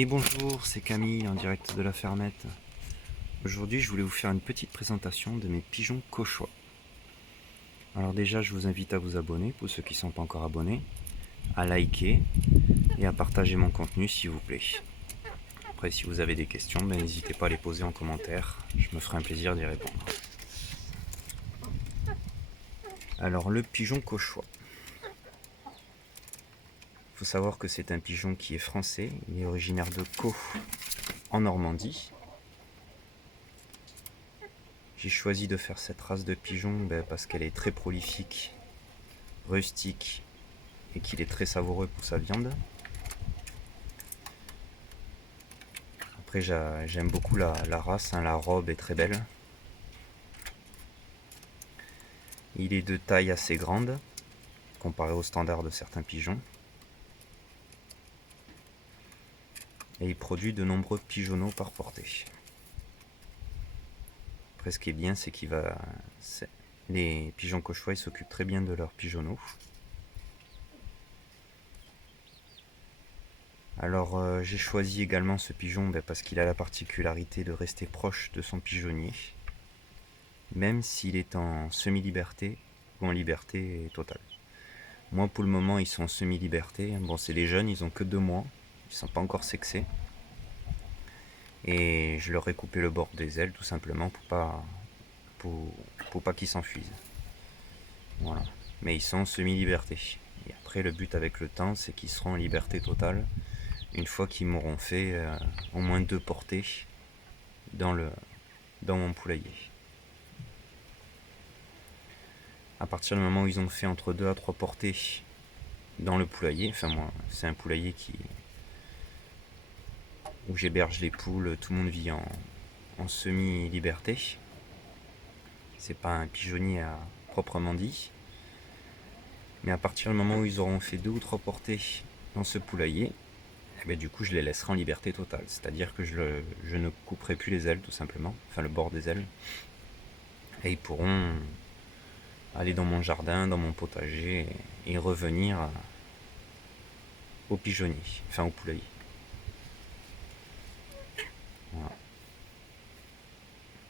Et bonjour, c'est Camille en direct de la fermette. Aujourd'hui, je voulais vous faire une petite présentation de mes pigeons cauchois. Alors déjà, je vous invite à vous abonner pour ceux qui ne sont pas encore abonnés, à liker et à partager mon contenu s'il vous plaît. Après, si vous avez des questions, n'hésitez pas à les poser en commentaire, je me ferai un plaisir d'y répondre. Alors, le pigeon cauchois. Il faut savoir que c'est un pigeon qui est français, il est originaire de Caux en Normandie. J'ai choisi de faire cette race de pigeon parce qu'elle est très prolifique, rustique et qu'il est très savoureux pour sa viande. Après, j'aime beaucoup la race, la robe est très belle. Il est de taille assez grande comparé aux standards de certains pigeons. Et il produit de nombreux pigeonneaux par portée. Après, ce qui est bien, c'est les pigeons cauchois, ils s'occupent très bien de leurs pigeonneaux. Alors, j'ai choisi également ce pigeon parce qu'il a la particularité de rester proche de son pigeonnier, même s'il est en semi-liberté ou en liberté totale. Moi, pour le moment, ils sont en semi-liberté. Bon, c'est des jeunes, ils ont que 2 mois, ils ne sont pas encore sexés. Et je leur ai coupé le bord des ailes tout simplement pour pas qu'ils s'enfuisent. Voilà. Mais ils sont en semi-liberté. Et après, le but avec le temps, c'est qu'ils seront en liberté totale une fois qu'ils m'auront fait au moins 2 portées dans mon poulailler. À partir du moment où ils ont fait entre 2 à 3 portées dans le poulailler, enfin moi, c'est un poulailler où j'héberge les poules, tout le monde vit en semi-liberté. C'est pas un pigeonnier à proprement dit. Mais à partir du moment où ils auront fait 2 ou 3 portées dans ce poulailler, du coup je les laisserai en liberté totale. C'est-à-dire que je ne couperai plus les ailes tout simplement, enfin le bord des ailes. Et ils pourront aller dans mon jardin, dans mon potager et revenir au pigeonnier, enfin au poulailler. Voilà.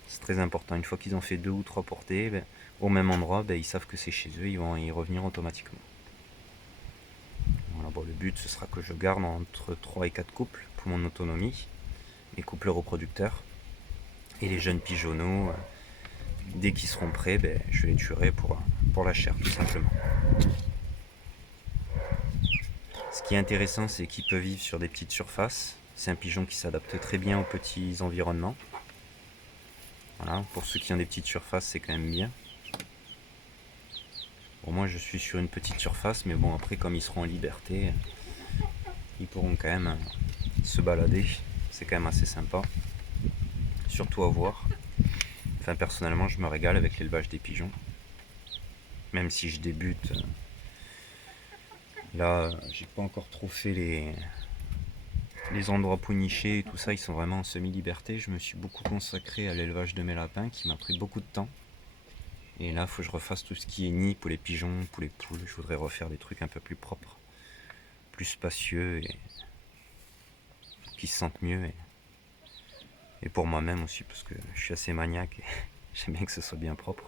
C'est très important, une fois qu'ils ont fait 2 ou 3 portées, au même endroit, ils savent que c'est chez eux, ils vont y revenir automatiquement. Voilà, bon, le but ce sera que je garde entre 3 et 4 couples pour mon autonomie, mes couples reproducteurs. Et les jeunes pigeonneaux, dès qu'ils seront prêts, je les tuerai pour la chair tout simplement. Ce qui est intéressant, c'est qu'ils peuvent vivre sur des petites surfaces. C'est un pigeon qui s'adapte très bien aux petits environnements. Voilà, pour ceux qui ont des petites surfaces, c'est quand même bien. Bon, moi je suis sur une petite surface, mais bon, après, comme ils seront en liberté, ils pourront quand même se balader. C'est quand même assez sympa, surtout à voir. Enfin, personnellement, je me régale avec l'élevage des pigeons. Même si je débute, là, j'ai pas encore trop fait les endroits pour nicher et tout ça, ils sont vraiment en semi-liberté. Je me suis beaucoup consacré à l'élevage de mes lapins qui m'a pris beaucoup de temps. Et là, il faut que je refasse tout ce qui est nid pour les pigeons, pour les poules. Je voudrais refaire des trucs un peu plus propres, plus spacieux et qui se sentent mieux. Et pour moi-même aussi, parce que je suis assez maniaque et j'aime bien que ce soit bien propre.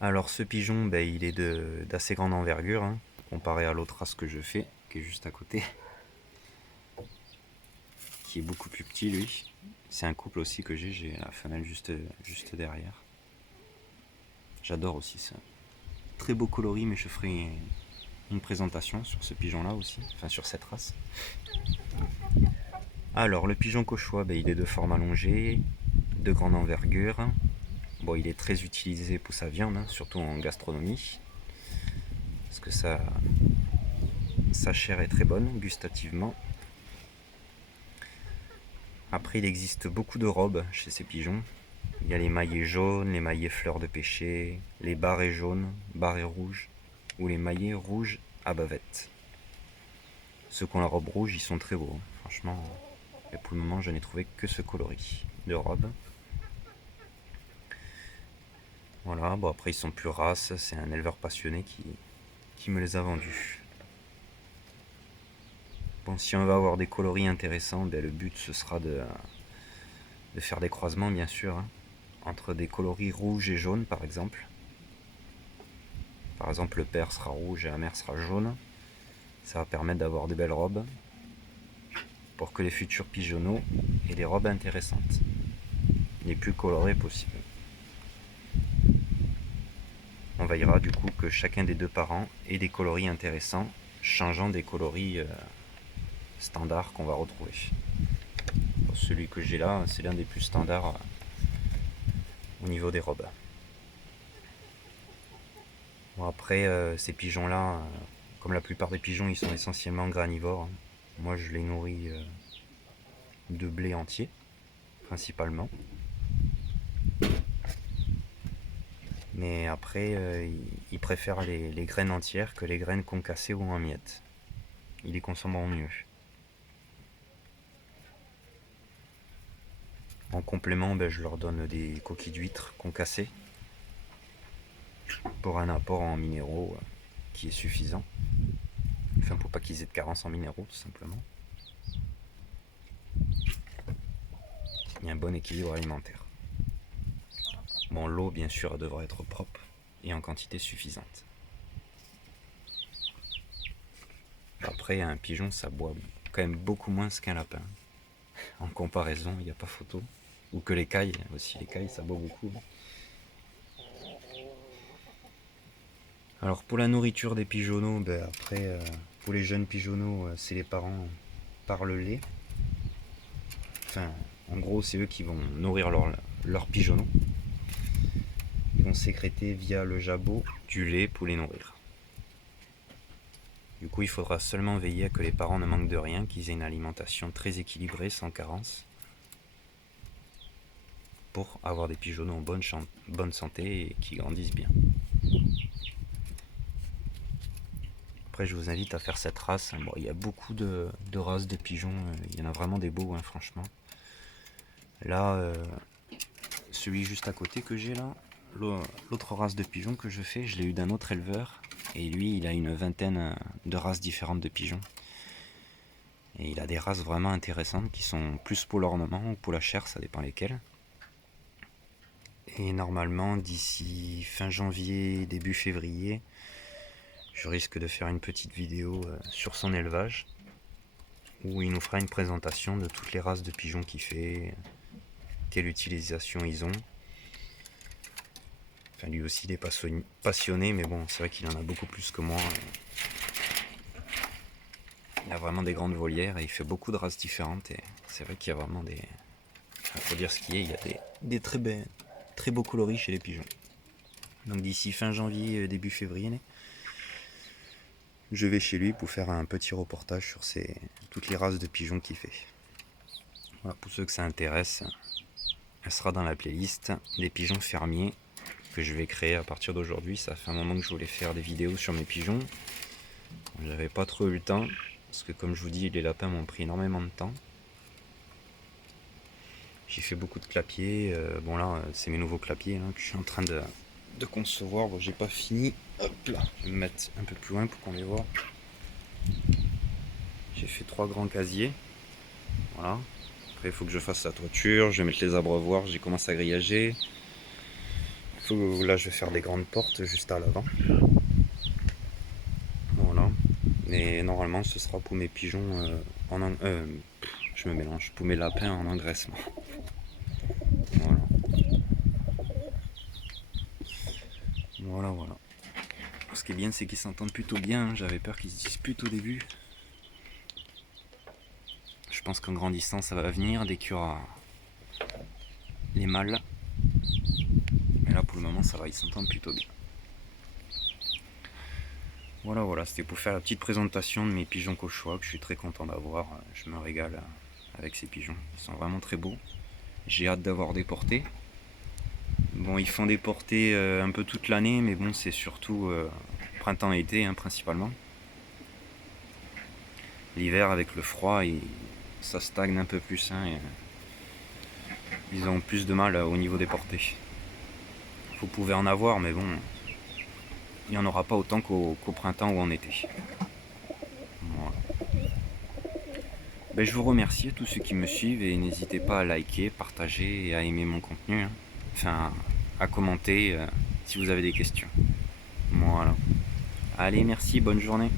Alors ce pigeon, il est d'assez grande envergure, comparé à l'autre race que je fais, qui est juste à côté, qui est beaucoup plus petit lui. C'est un couple aussi que j'ai la femelle juste derrière. J'adore aussi ça. Très beau coloris, mais je ferai une présentation sur ce pigeon-là aussi, enfin sur cette race. Alors le pigeon cauchois, il est de forme allongée, de grande envergure. Bon, il est très utilisé pour sa viande, surtout en gastronomie, parce que sa chair est très bonne gustativement. Après, il existe beaucoup de robes chez ces pigeons. Il y a les maillets jaunes, les maillets fleurs de pêcher, les barrets jaunes, barrets rouges, ou les maillets rouges à bavette. Ceux qui ont la robe rouge, ils sont très beaux. Franchement, et pour le moment, je n'ai trouvé que ce coloris de robe. Voilà, bon après ils sont plus races, c'est un éleveur passionné qui me les a vendus. Bon, si on veut avoir des coloris intéressants, ben, le but ce sera de faire des croisements bien sûr, hein, entre des coloris rouges et jaunes par exemple. Par exemple, le père sera rouge et la mère sera jaune. Ça va permettre d'avoir de belles robes pour que les futurs pigeonneaux aient des robes intéressantes, les plus colorées possibles. On veillera du coup que chacun des deux parents ait des coloris intéressants, changeant des coloris standards qu'on va retrouver. Bon, celui que j'ai là, c'est l'un des plus standards au niveau des robes. Bon, après, ces pigeons-là, comme la plupart des pigeons, ils sont essentiellement granivores. Moi, je les nourris de blé entier, principalement. Mais après, ils préfèrent les graines entières que les graines concassées ou en miettes. Ils les consommeront mieux. En complément, ben, je leur donne des coquilles d'huîtres concassées pour un apport en minéraux qui est suffisant. Enfin, pour pas qu'ils aient de carence en minéraux, tout simplement. Il y a un bon équilibre alimentaire. Bon, l'eau, bien sûr, elle devrait être propre et en quantité suffisante. Après, un pigeon, ça boit quand même beaucoup moins qu'un lapin. En comparaison, il n'y a pas photo. Ou que les cailles, aussi les cailles, ça boit beaucoup. Alors pour la nourriture des pigeonneaux, ben après, pour les jeunes pigeonneaux, c'est les parents par le lait. Enfin, en gros, c'est eux qui vont nourrir leurs pigeonneaux. Ils vont sécréter via le jabot du lait pour les nourrir. Du coup, il faudra seulement veiller à que les parents ne manquent de rien, qu'ils aient une alimentation très équilibrée, sans carence, pour avoir des pigeonneaux en bonne santé et qui grandissent bien. Après, je vous invite à faire cette race. Bon, il y a beaucoup de races de pigeons, il y en a vraiment des beaux, hein, franchement. Là, celui juste à côté que j'ai là, l'autre race de pigeons que je fais, je l'ai eu d'un autre éleveur. Et lui, il a une vingtaine de races différentes de pigeons. Et il a des races vraiment intéressantes qui sont plus pour l'ornement ou pour la chair, ça dépend lesquelles. Et normalement, d'ici fin janvier, début février, je risque de faire une petite vidéo sur son élevage, où il nous fera une présentation de toutes les races de pigeons qu'il fait, quelle utilisation ils ont. Enfin, lui aussi, il est passionné, mais bon, c'est vrai qu'il en a beaucoup plus que moi. Il a vraiment des grandes volières et il fait beaucoup de races différentes. Et c'est vrai qu'il y a vraiment des... Il faut dire ce qui est, il y a des très beaux coloris chez les pigeons. Donc d'ici fin janvier, début février, je vais chez lui pour faire un petit reportage sur toutes les races de pigeons qu'il fait. Voilà, pour ceux que ça intéresse, elle sera dans la playlist des pigeons fermiers que je vais créer à partir d'aujourd'hui. Ça fait un moment que je voulais faire des vidéos sur mes pigeons. J'avais pas trop eu le temps, parce que comme je vous dis, les lapins m'ont pris énormément de temps. J'ai fait beaucoup de clapiers. Bon là, c'est mes nouveaux clapiers que je suis en train de concevoir. Bon, j'ai pas fini. Hop là, je vais me mettre un peu plus loin pour qu'on les voit. J'ai fait 3 grands casiers. Voilà. Après, il faut que je fasse la toiture. Je vais mettre les abreuvoirs. J'ai commencé à grillager. Là, je vais faire des grandes portes juste à l'avant. Voilà. Mais normalement, ce sera pour mes pigeons je me mélange. Pour mes lapins en engraissement. Voilà. Voilà. Ce qui est bien, c'est qu'ils s'entendent plutôt bien. Hein. J'avais peur qu'ils se disputent au début. Je pense qu'en grandissant, ça va venir dès qu'il y aura les mâles. Mais là, pour le moment, ça va, ils s'entendent plutôt bien. Voilà, c'était pour faire la petite présentation de mes pigeons cauchois que je suis très content d'avoir. Je me régale avec ces pigeons. Ils sont vraiment très beaux. J'ai hâte d'avoir des portées. Bon, ils font des portées un peu toute l'année, mais bon, c'est surtout printemps-été hein, principalement. L'hiver, avec le froid, ça stagne un peu plus. Hein, ils ont plus de mal au niveau des portées. Vous pouvez en avoir, mais bon, il n'y en aura pas autant qu'au printemps ou en été. Voilà. Ben, je vous remercie à tous ceux qui me suivent et n'hésitez pas à liker, partager et à aimer mon contenu, hein. Enfin, à commenter si vous avez des questions. Voilà. Allez, merci, bonne journée.